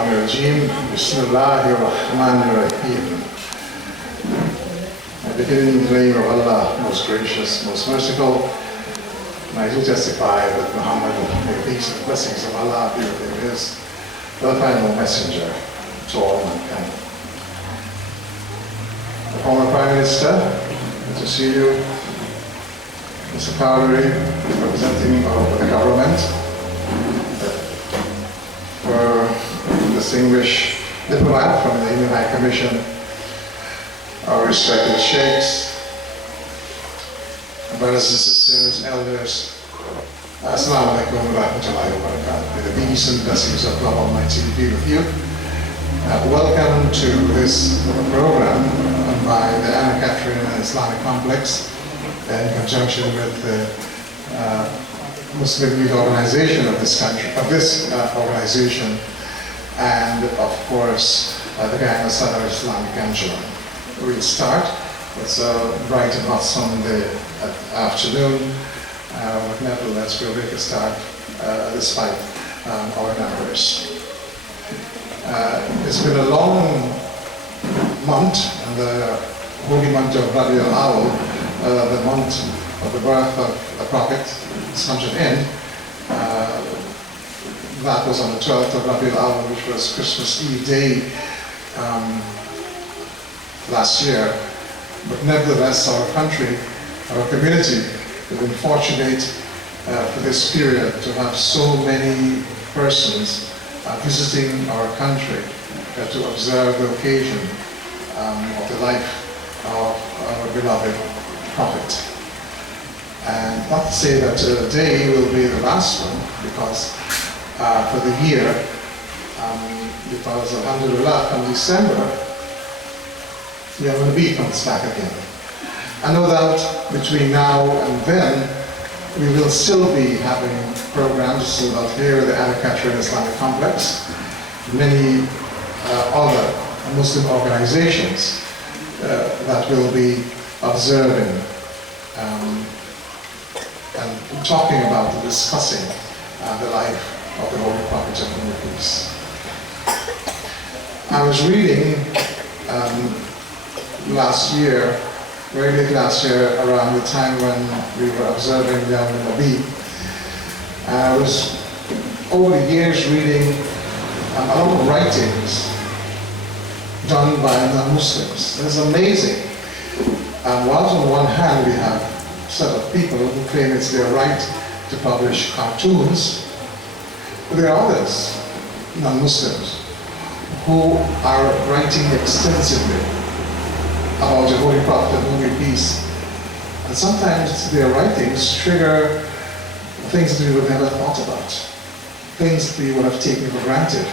Rajim. Bismillahirrahmanirrahim. I begin in the name of Allah, most gracious, most merciful. And I do testify that Muhammad, may the peace and blessings of Allah be with him, is the final messenger to all mankind. The former Prime Minister, good to see you. Mr. Cowdery, representing the government, for distinguished diplomat from the Indian High Commission, our respected sheikhs, brothers and sisters, elders, Assalamu alaikum wa rahmatullahi wa barakatuh. May the peace and blessings of Allah Almighty be with you. Welcome to this program by the Catherina Islamic Complex in conjunction with the Muslim Youth Organization of this country, organization, and of course the Guyana Sadr Islamic Anjuman. We'll start. It's a bright and hot Sunday afternoon, but nevertheless we'll make a start despite our numbers. It's been a long month, and the holy month of Rabi al-Awwal, the month of the birth of the Prophet, has come to an end. That was on the 12th of Rabi al-Awwal, which was Christmas Eve day last year. But nevertheless, our country, our community, has been fortunate for this period to have so many persons visiting our country to observe the occasion of the life of our beloved Prophet. And not to say that today will be the last one, because for the year, because alhamdulillah, from December, NABI comes back again. And no doubt between now and then, we will still be having programs so that here at the Catherina Islamic Complex, many other Muslim organizations that will be observing and talking about and discussing the life of the Holy Prophet of the Peace. I was reading last year, very late last year, around the time when we were observing the NABI. I was over the years reading a lot of writings done by non-Muslims. It's amazing. Whilst on one hand we have a set of people who claim it's their right to publish cartoons, but there are others, non-Muslims, who are writing extensively about the Holy Prophet and Holy Peace. And sometimes their writings trigger things that we would never have thought about, things that we would have taken for granted.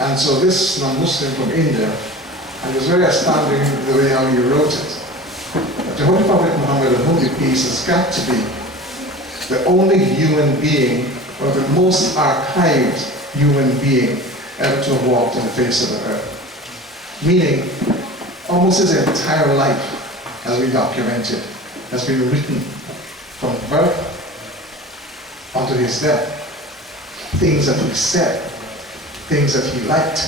And so this non-Muslim from India, and it was very astounding the way how he wrote it, that the Holy Prophet Muhammad and Holy Peace has got to be the only human being, or the most archived human being ever to have walked on the face of the earth. Meaning, almost his entire life has been documented, has been written from birth unto his death. Things that he said, things that he liked,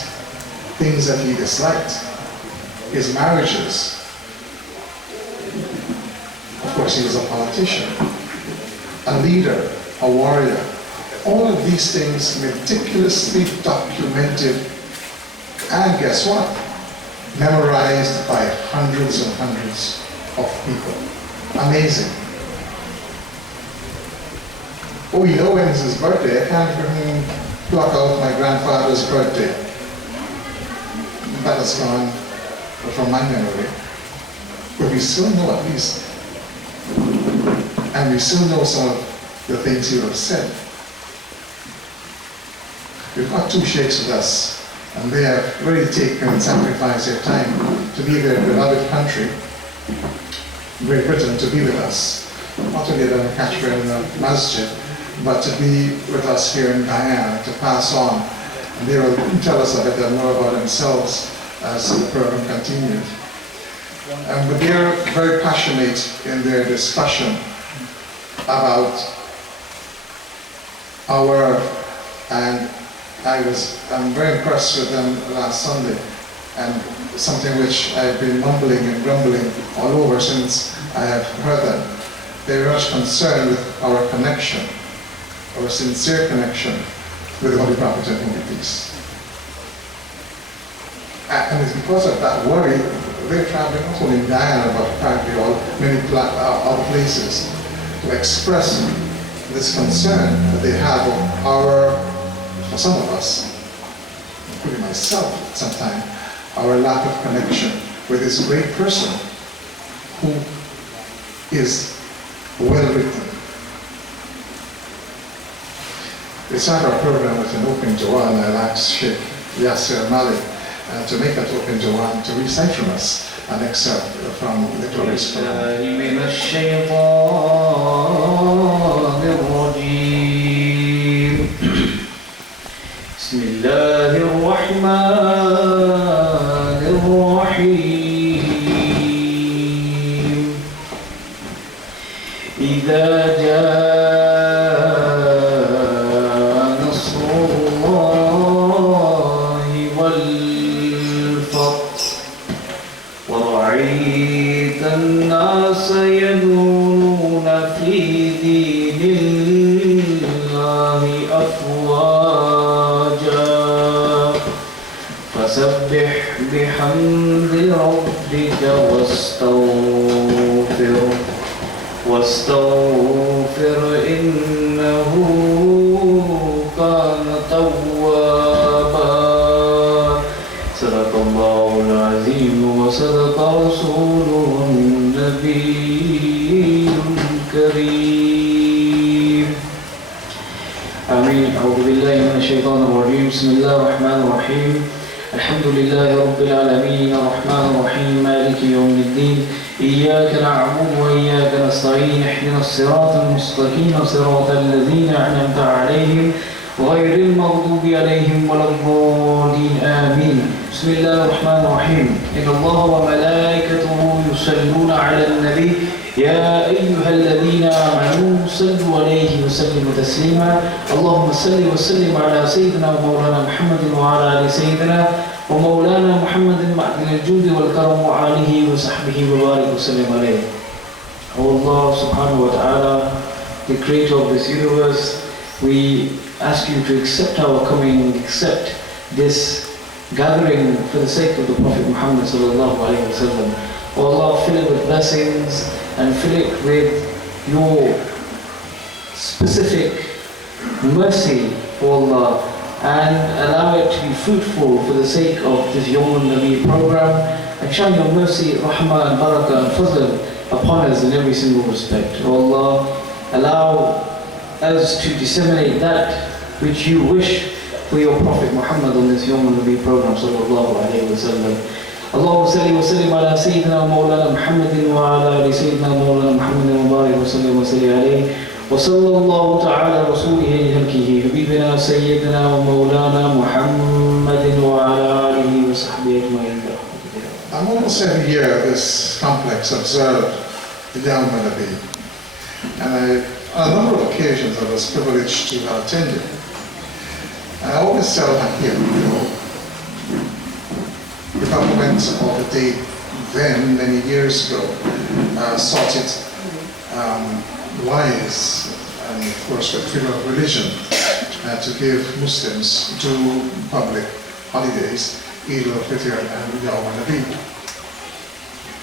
things that he disliked, his marriages. Of course, he was a politician, a leader, a warrior. All of these things meticulously documented, and guess what? Memorized by hundreds and hundreds of people. Amazing. Oh, you know when it's his birthday? I can't even pluck out my grandfather's birthday. That has gone from my memory. But we still know at least. And we still know some of the things he would have said. We've got two sheikhs with us, and they have really taken and sacrificed their time to be their beloved country, Great Britain, to be with us. Not only at Catherina in the masjid, but to be with us here in Guyana, to pass on. And they will tell us a bit more about themselves as the program continued. But they're very passionate in their discussion about our and I'm very impressed with them last Sunday, and something which I've been mumbling and grumbling all over since I have heard them. They're very much concerned with our connection, our sincere connection with the Holy Prophet and Holy Peace. And it's because of that worry, they're traveling not only in Guyana, but apparently many other places to express this concern that they have of for some of us, including myself sometimes, our lack of connection with this great person who is well written. We started our program with an open dua, and I'll ask Shaykh Yasar Malik to make that open dua to recite from us an excerpt from the glorious Quran. بسم الله الرحمن الرحيم إذا جاء نصر الله والفتح ورأيت الناس يدخلون في دين الله أفواجا فسبح بحمد ربك واستغفر إنه كان توابا صدق الله العظيم وصدق رسوله النبي الكريم آمين. أعوذ بالله من الشيطان الرجيم. بسم الله الرحمن الرحيم. الحمد لله رب العالمين الرحمن الرحيم مالك يوم الدين إياك نعبد وإياك نستعين اهدنا الصراط المستقيم صراط الذين أنعمت عليهم غير المغضوب عليهم ولا الضالين آمين. بسم الله الرحمن الرحيم. إن الله وملائكته يصلون على النبي يا أيها الذين آمنوا صلوا عليه وسلموا تسليما اللهم صل وسلم على سيدنا ومولانا محمد وعلى آل سيدنا ومولانا محمد معدن الجود والكرم وآله وصحبه وبارك وسلم عليه. O Allah subhanahu wa ta'ala, the creator of this universe, we ask you to accept our coming, accept this gathering for the sake of the Prophet Muhammad sallallahu alayhi wa sallam. O Allah, fill it with blessings and fill it with your specific mercy, O Allah, and allow it to be fruitful for the sake of this Yawm al-Nabi program, and shine your mercy, rahmah and barakah and fazl upon us in every single respect. O Allah, allow us to disseminate that which you wish for your Prophet Muhammad on this Yawm al-Nabi program, sallallahu alayhi wa sallam. اللهم صل وسلم على سيدنا ومولانا محمد وعلى آل سيدنا ومولانا محمد وبارك وسلم عليه وصلى الله تعالى رسوله لهلكه حبيبنا سيدنا ومولانا محمد وعلى آله وصحبه أجمعين. Almost every year this complex observed the Yawm al-Nabi, and on a number of occasions I was privileged to attend it. And I always tell Hakim, the government of the day then, many years ago, sought it wise and of course with freedom of religion to give Muslims 2 public holidays, Eid al-Fitr and Yawm al-Nabi.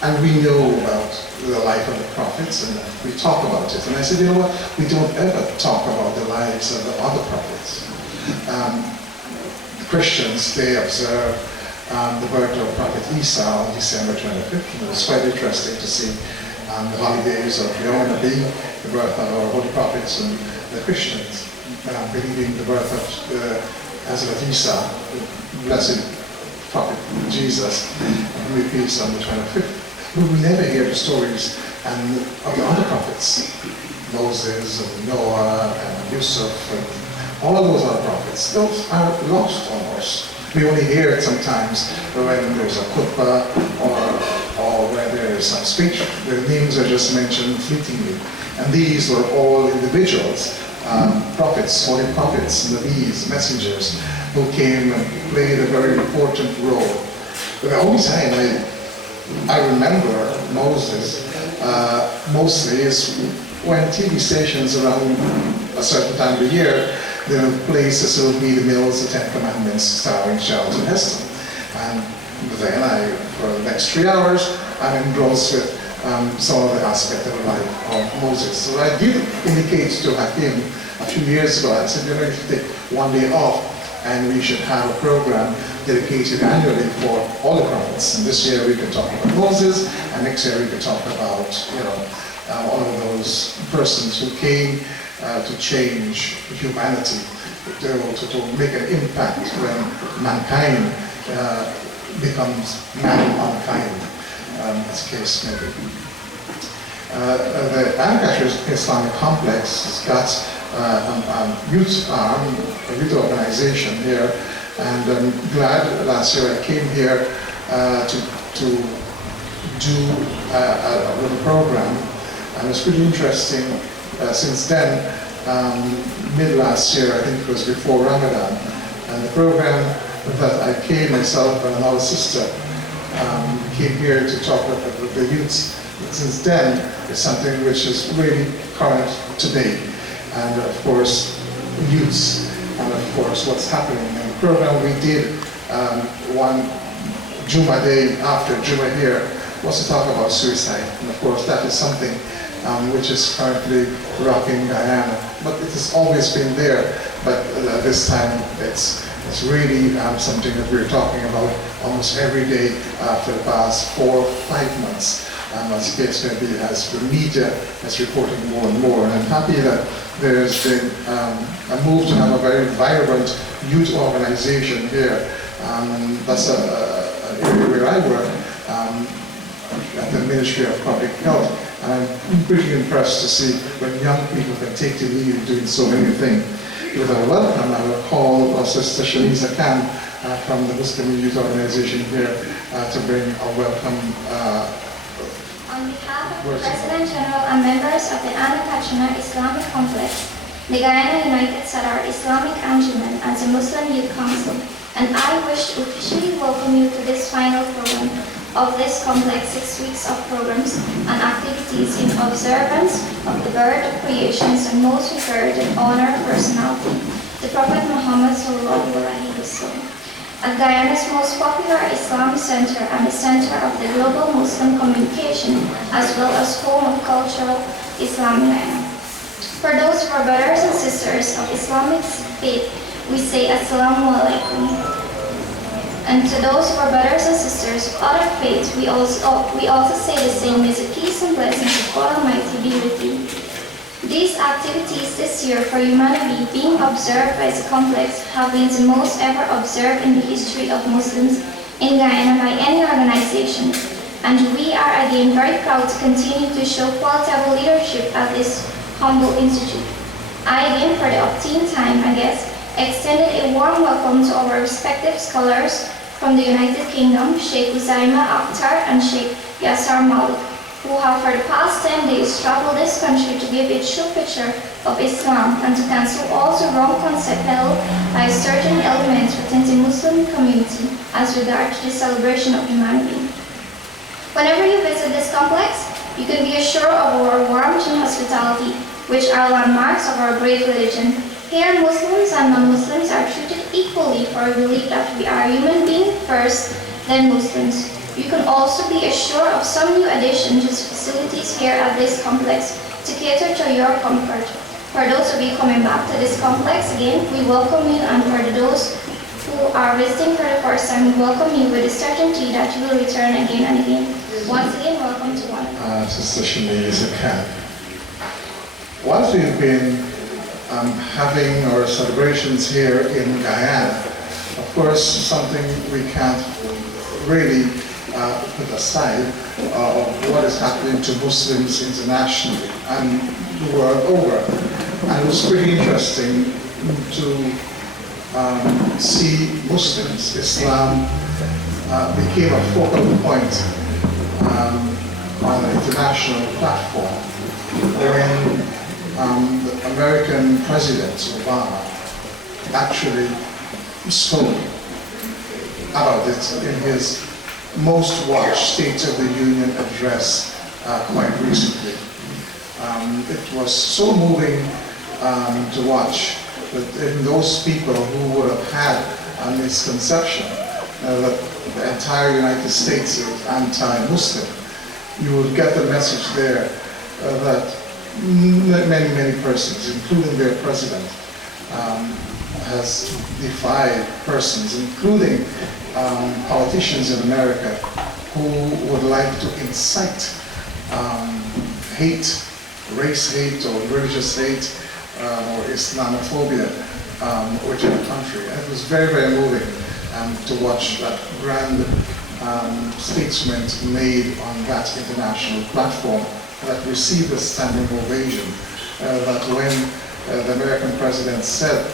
And we know about the life of the prophets and we talk about it. And I said, you know what, we don't ever talk about the lives of the other prophets. The Christians, they observe the birth of Prophet Isa on December 25th. And it was quite interesting to see the holidays of Yawm al-Nabi, the birth of our holy prophets, and the Christians believing the birth of Hazrat Isa, the blessed Prophet Jesus, and we peace on the 25th. But we never hear the stories of the other prophets, Moses and Noah and Yusuf, and all of those other prophets. Those are lost almost. We only hear it sometimes when there's a khutbah or where there is some speech. Their names are just mentioned fleetingly. And these were all individuals, prophets, holy prophets, nabis, messengers, who came and played a very important role. But the only time I remember Moses mostly is when TV stations around a certain time of the year, they would play Cecil B. DeMille's The Ten Commandments starring Charlton Heston. And then for the next 3 hours, I'm engrossed with some of the aspects of the life of Moses. So I did indicate to Hakim a few years ago, I said, you know, you should take one day off and we should have a program dedicated annually for all the prophets. And this year we can talk about Moses, and next year we can talk about, you know, all of those persons who came to change humanity, to make an impact when mankind becomes man-mankind, as the case may be. The Ancash Islamic Complex has got a youth arm, a youth organization here, and I'm glad last year I came here to do a little program, and it's pretty interesting. Since then, mid last year, I think it was before Ramadan, and the program that I came myself and another sister came here to talk with the youths. Since then, it's something which is really current today. And of course, youths, and of course, what's happening. And the program we did one Juma day after Juma here was to talk about suicide. And of course, that is something which is currently rocking Guyana. But it has always been there. But this time, it's really something that we're talking about almost every day for the past 4 or 5 months. As the case may be, as the media is reporting more and more. And I'm happy that there's been a move to have a very vibrant youth organization here. That's an area where I work at the Ministry of Public Health. And I'm pretty impressed to see when young people can take the lead in doing so many things. With our welcome, I will call our Sister Shaniza Khan from the Muslim Youth Organization here to bring a welcome. On behalf of the President General and members of the Catherina Islamic Complex, the Guyana United Sadr Islamic Anjuman and the Muslim Youth Council, and I wish to officially welcome you to this final program of this complex 6 weeks of programs and activities in observance of the birth of creation's and most revered and honored personality, the Prophet Muhammad Sallallahu Alaihi Wasallam. At Guyana's most popular Islamic center and the center of the global Muslim communication, as well as home of cultural Islam. For those of our brothers and sisters of Islamic faith, we say Assalamu Alaikum. And to those of our brothers and sisters of other faiths, we also say the same: may the peace and blessings of God Almighty be with you. These activities this year for humanity being observed by the complex have been the most ever observed in the history of Muslims in Guyana by any organization. And we are again very proud to continue to show qualitative leadership at this humble institute. I again, for the 18th time, I guess, extended a warm welcome to our respective scholars from the United Kingdom, Shaykh Huzaymah Akhtar and Shaykh Yasar Malik, who have for the past 10 days traveled this country to give a true picture of Islam and to cancel all the wrong concepts held by certain elements within the Muslim community as regards to the celebration of humanity. Whenever you visit this complex, you can be assured of our warmth and hospitality, which are landmarks of our great religion. Here, Muslims and non-Muslims are treated equally, for we believe that we are human beings first, then Muslims. You can also be assured of some new additions to facilities here at this complex to cater to your comfort. For those of you coming back to this complex again, we welcome you, and for those who are visiting for the first time, we welcome you with the certainty that you will return again and again. Once again, welcome to one. Sister Shaniza Khan. Once we've been having our celebrations here in Guyana, of course, something we can't really put aside of what is happening to Muslims internationally and the world over. And it was pretty interesting to see Muslims, Islam became a focal point on an international platform when the American President Obama actually spoke about it in his most watched State of the Union address quite recently. It was so moving to watch that in those people who would have had a misconception that the entire United States is anti-Muslim, you would get the message there that many persons, including their president, has defied persons, including politicians in America, who would like to incite hate, race hate or religious hate or Islamophobia within the country. And it was very moving to watch that grand statement made on that international platform that received a standing ovation. That when the American president said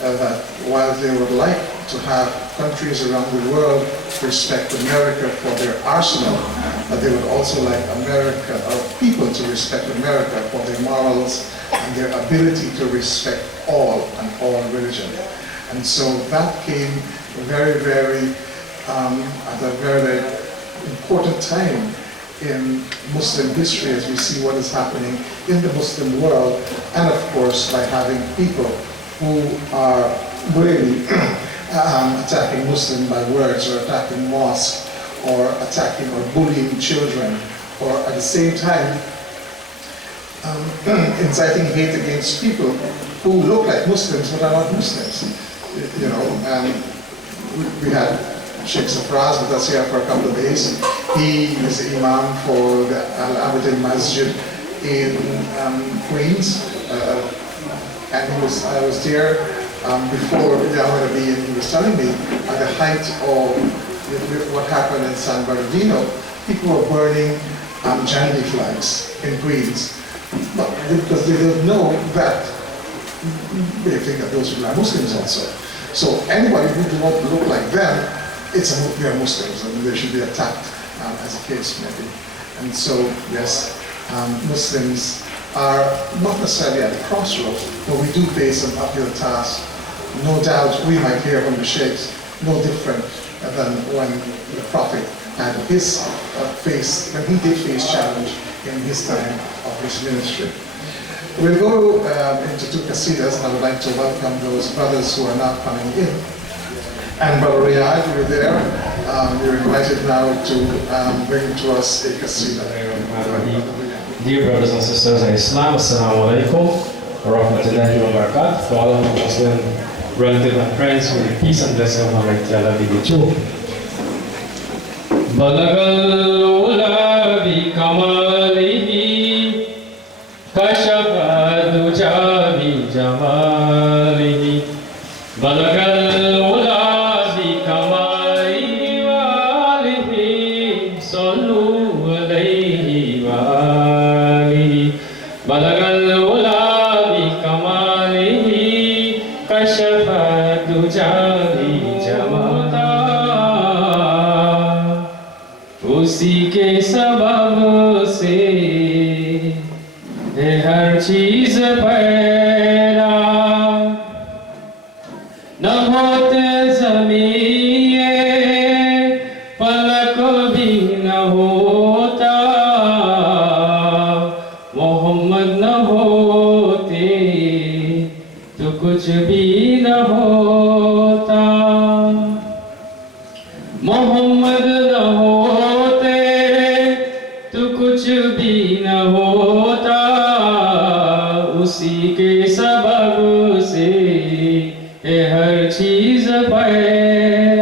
that while they would like to have countries around the world respect America for their arsenal, that they would also like America, or people to respect America for their morals and their ability to respect all and all religion. And so that came very at a very important time in Muslim history, as we see what is happening in the Muslim world, and of course by having people who are really attacking Muslim by words, or attacking mosques, or attacking or bullying children, or at the same time inciting hate against people who look like Muslims but are not Muslims. You know, we had Shaykh Sadr with us here for a couple of days. He is the imam for the Al-Abidin Masjid in Queens, and I was there before the NABI, and he was telling me at the height of what happened in San Bernardino, people were burning Jandy flags in Queens, but because they don't know that they think that those people are Muslims also. So anybody who do not look like them, they are Muslims, and they should be attacked as the case may be. And so, yes, Muslims are not necessarily at the crossroads, but we do face an uphill task. No doubt we might hear from the sheikhs, no different than when the Prophet had his when he did face challenge in his time of his ministry. We'll go into two qasidas, and I would like to welcome those brothers who are now coming in. And Brother Riyadh, you're there. You're invited now to bring to us a qasida. Dear brothers and sisters in Islam, Assalamu alaikum wa rahmatullahi wa barakatuh. To all of my Muslim relatives and friends, may the peace and blessing of Almighty Allah be with you. Balagal ula bi kamalihi, kashafa duja bi jamalihi. Balagal ula bi kamalihi wa alihi, sallu alayhi wa alihi. Balagal ula bi kamalihi, kashafa duja bi jamalihi. उसी के सबब से है हर चीज पैदा, न होते ज़मीए पलक भी न होता, मोहम्मद न होते तो कुछ भी न होता, मोहम्मद न होते तो कुछ भी न होता, उसी के सबब से है हर चीज पैदा।